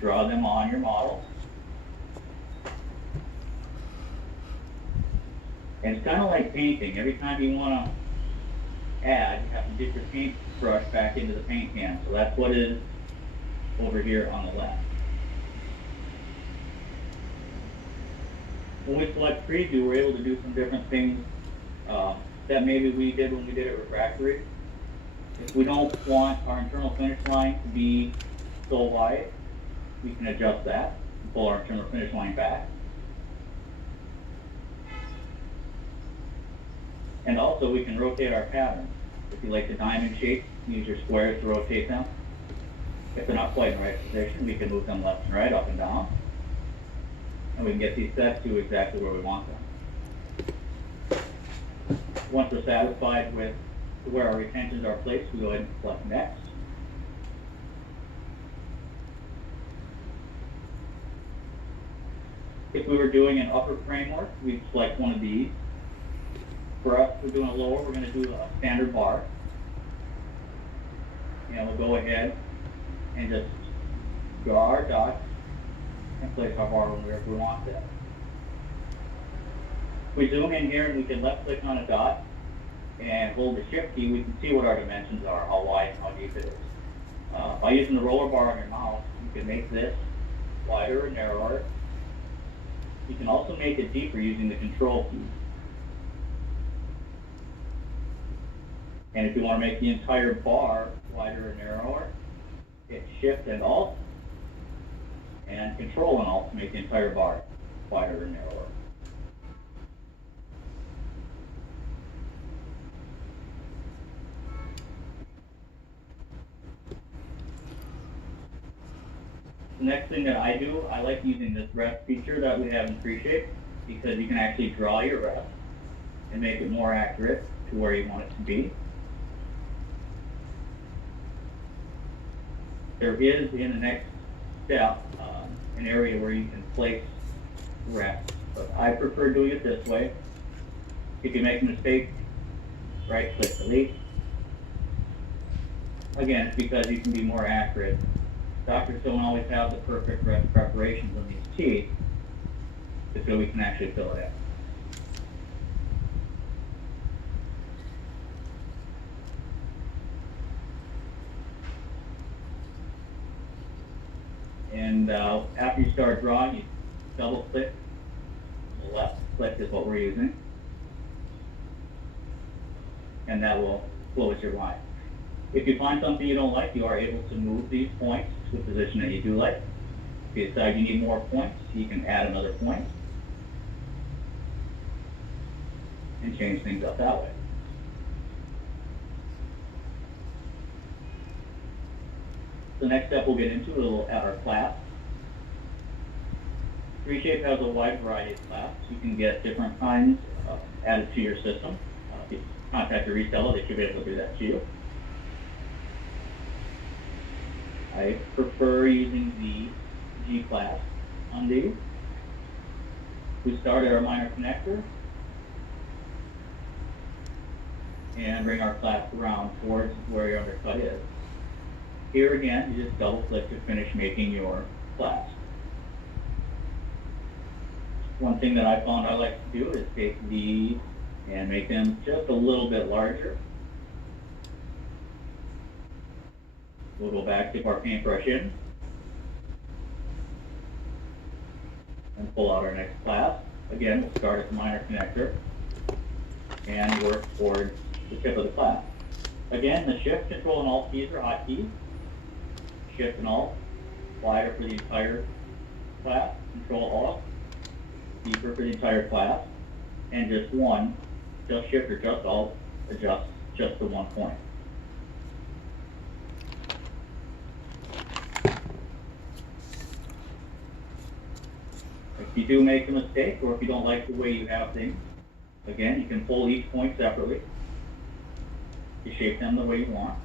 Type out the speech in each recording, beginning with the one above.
draw them on your model. And it's kind of like painting. Every time you want to add, you have to dip your paintbrush back into the paint can. So that's what it is over here on the left. When we select preview, we're able to do some different things that maybe we did when we did it refractory. If we don't want our internal finish line to be so wide, we can adjust that and pull our internal finish line back. And also we can rotate our pattern. If you like the diamond shape, use your squares to rotate them. If they're not quite in the right position, we can move them left and right, up and down. And we can get these set to exactly where we want them. Once we're satisfied with where our retentions are placed, we go ahead and select next. If we were doing an upper framework, we'd select one of these. For us, we're doing a lower, we're going to do a standard bar. And we'll go ahead and just draw our dots and place our bar wherever we want that. If we zoom in here and we can left click on a dot and hold the shift key, we can see what our dimensions are, how wide and how deep it is. By using the roller bar on your mouse, you can make this wider or narrower. You can also make it deeper using the control key. And if you want to make the entire bar wider or narrower, hit Shift and Alt, and Control and Alt to make the entire bar wider or narrower. The next thing that I do, I like using this rest feature that we have in Preshape because you can actually draw your rest and make it more accurate to where you want it to be. There is, in the next step, an area where you can place rest, but I prefer doing it this way. If you make a mistake, right click delete. Again, it's because you can be more accurate. Doctors don't always have the perfect rest preparations on these teeth, so we can actually fill it in. And after you start drawing, you double click. The left click is what we're using. And that will close your line. If you find something you don't like, you are able to move these points to a position that you do like. If you decide you need more points, you can add another point and change things up that way. The next step we'll get into, we'll add our clasp. Preshape has a wide variety of clasps. You can get different kinds added to your system. If you contact your reseller, they should be able to do that to you. I prefer using the G clasp on these. We start at our minor connector and bring our clasp around towards where your undercut is. Here again, you just double click to finish making your clasp. One thing that I found I like to do is take these and make them just a little bit larger. We'll go back, dip our paintbrush in, and pull out our next clasp. Again, we'll start at the minor connector and work towards the tip of the clasp. Again, the Shift, Control, and Alt keys are hotkeys. Shift and Alt, wider for the entire clasp, Control Alt, deeper for the entire clasp, and just one, just Shift or just Alt, adjust just the one point. If you do make a mistake, or if you don't like the way you have things, again, you can pull each point separately. You shape them the way you want.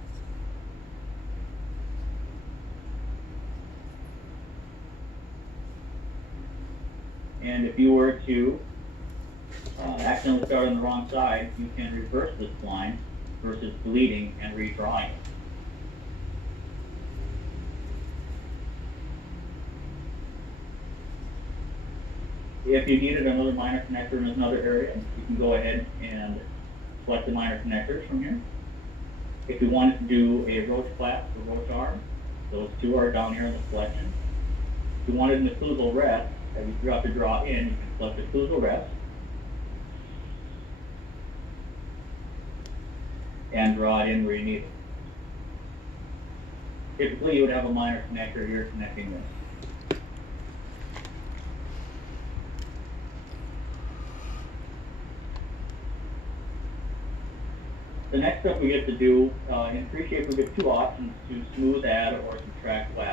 And if you were to accidentally start on the wrong side, you can reverse this line versus deleting and redrawing it. If you needed another minor connector in another area, you can go ahead and select the minor connectors from here. If you wanted to do a roach clasp or roach arm, those two are down here in the selection. If you wanted an occlusal rest, as you have to draw in, you can select occlusal rest and draw it in where you need it. Typically, you would have a minor connector here connecting this. The next step we get to do, in 3Shape we get two options to smooth, add, or subtract wax.